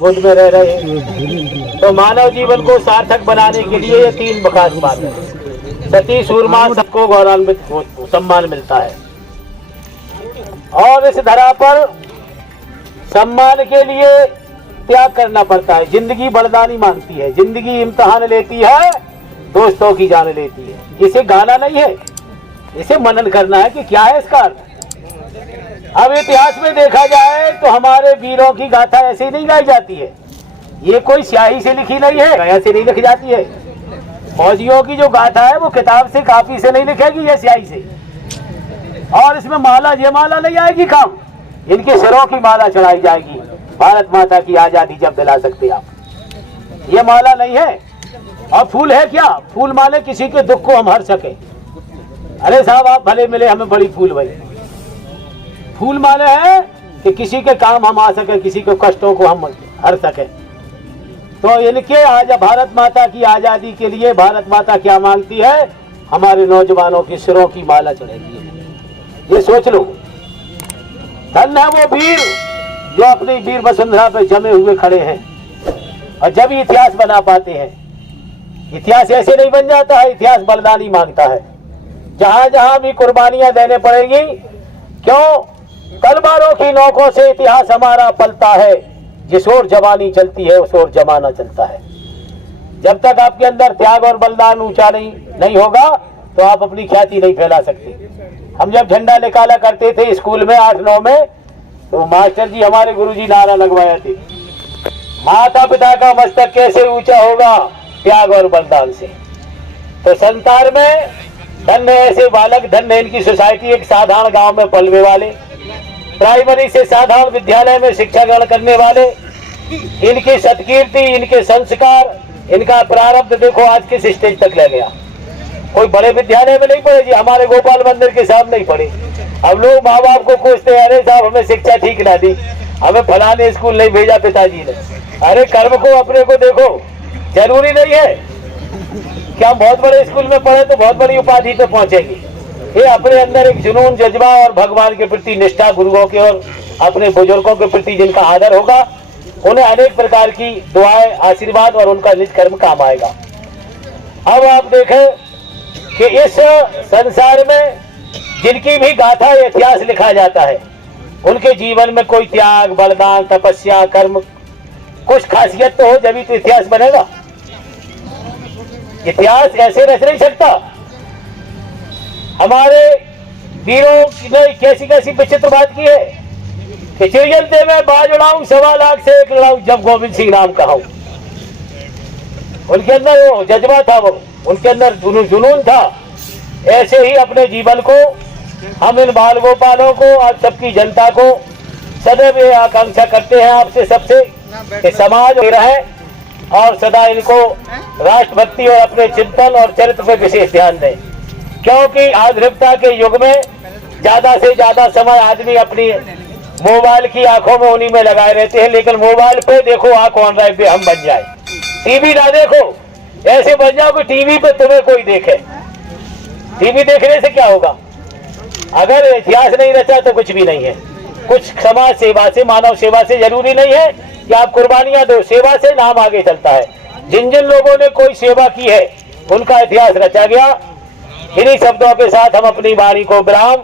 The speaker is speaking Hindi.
बुद्ध में रह रहे हैं। तो मानव जीवन को सार्थक बनाने के लिए ये 3 खास बात है। सती सूरमा सबको गौरवान्वित सम्मान मिलता है, और इस धरा पर सम्मान के लिए त्याग करना पड़ता है। जिंदगी बलिदानी मांगती है, जिंदगी इम्तिहान लेती है, दोस्तों की जान लेती है। इसे गाना नहीं है, इसे मनन करना है कि क्या है इसका अर्थ। अब इतिहास में देखा जाए तो हमारे वीरों की गाथा ऐसे ही नहीं गाई जाती है। ये कोई स्याही से लिखी नहीं है, ऐसे नहीं लिखी जाती है। फौजियों की जो गाथा है वो किताब से कापी से नहीं लिखेगी, ये स्याही से। और इसमें माला जयमाला नहीं आएगी काम, इनके सिरों की माला चढ़ाई जाएगी। भारत माता की आजादी जब दिला सकते आप, ये माला नहीं है। और फूल है क्या? फूल माले किसी के दुख को हम हर सके। अरे साहब आप भले मिले हमें बड़ी फूल भाई, फूल माले हैं कि किसी के काम हम आ सके, किसी के कष्टों को हम हर सके। तो इनके आज भारत माता की आजादी के लिए भारत माता क्या मांगती है? हमारे नौजवानों के सिरों की माला चढ़ेगी। ये सोच लो, धन है वो वीर जो अपनी वीर वसुंधरा पे जमे हुए खड़े हैं, और जब इतिहास बना पाते हैं। इतिहास ऐसे नहीं बन जाता है, इतिहास बलिदानी मांगता है। जहां जहां भी कुर्बानियां देने पड़ेंगी, क्यों? तलवारों की नोकों से इतिहास हमारा पलता है। जिस ओर जवानी चलती है उस ओर जमाना चलता है। जब तक आपके अंदर त्याग और बलिदान ऊंचा नहीं होगा तो आप अपनी ख्याति नहीं फैला सकते। हम जब झंडा निकाला करते थे स्कूल में 8-9 में, तो मास्टर जी हमारे गुरुजी नारा लगवाए थे, माता पिता का मस्तक कैसे ऊंचा होगा? त्याग और बलिदान से। तो संसार में धन्य ऐसे बालक, धन्य इनकी सोसाइटी, एक साधारण गांव में पलवे वाले, प्राइमरी से साधारण विद्यालय में शिक्षा ग्रहण करने वाले, इनकी सत्कीर्ति, इनके संस्कार, इनका प्रारब्ध देखो आज किस स्टेज तक ले गया। कोई बड़े विद्यालय में नहीं पढ़े जी, हमारे गोपाल मंदिर के सामने ही पढ़े। अब लोग माँ बाप को पूछते हैं, अरे साहब हमें शिक्षा ठीक ना दी, हमें फलाने स्कूल नहीं भेजा पिताजी ने। अरे कर्म को अपने को देखो, जरूरी नहीं है कि हम बहुत बड़े स्कूल में पढ़े तो बहुत बड़ी उपाधि पे पहुंचेंगे। ये अपने अंदर एक जुनून, जज्बा और भगवान के प्रति निष्ठा, गुरुओं के और अपने बुजुर्गों के प्रति जिनका आदर होगा, उन्हें अनेक प्रकार की दुआएं, आशीर्वाद और उनका निज कर्म काम आएगा। अब आप देखें कि इस संसार में जिनकी भी गाथा, इतिहास लिखा जाता है, उनके जीवन में कोई त्याग, बलिदान, तपस्या, कर्म, कुछ खासियत तो हो, जब तो इतिहास बनेगा। इतिहास ऐसे रच नहीं सकता। हमारे वीरों ने कैसी कैसी विचित्र बात की है कि चिड़ियलते में बाज उड़ाऊं 1.25 लाख से 1 लड़ाऊं जब गोविंद सिंह नाम कहूं। उनके अंदर वो जज्बा था, वो उनके अंदर जुनून था। ऐसे ही अपने जीवन को हम इन बाल गोपालों को, आप सबकी जनता को सदैव ये आकांक्षा करते हैं आपसे सबसे कि समाज रहे और सदा इनको राष्ट्रभक्ति और अपने चिंतन और चरित्र पर विशेष ध्यान दें। क्योंकि आधुनिकता के युग में ज्यादा से ज्यादा समय आदमी अपनी मोबाइल की आंखों में उन्हीं में लगाए रहते हैं, लेकिन मोबाइल पे देखो आंख ऑन ड्राइव पे हम बन जाए। टीवी ना देखो, ऐसे बन जाओ कि टीवी पे तुम्हें कोई देखे। टीवी देखने से क्या होगा? अगर इतिहास नहीं रचा तो कुछ भी नहीं है। कुछ समाज सेवा से, मानव सेवा से, जरूरी नहीं है कि आप कुर्बानियां दो, सेवा से नाम आगे चलता है। जिन जिन लोगों ने कोई सेवा की है उनका इतिहास रचा गया। इन्हीं शब्दों के साथ हम अपनी वाणी को विराम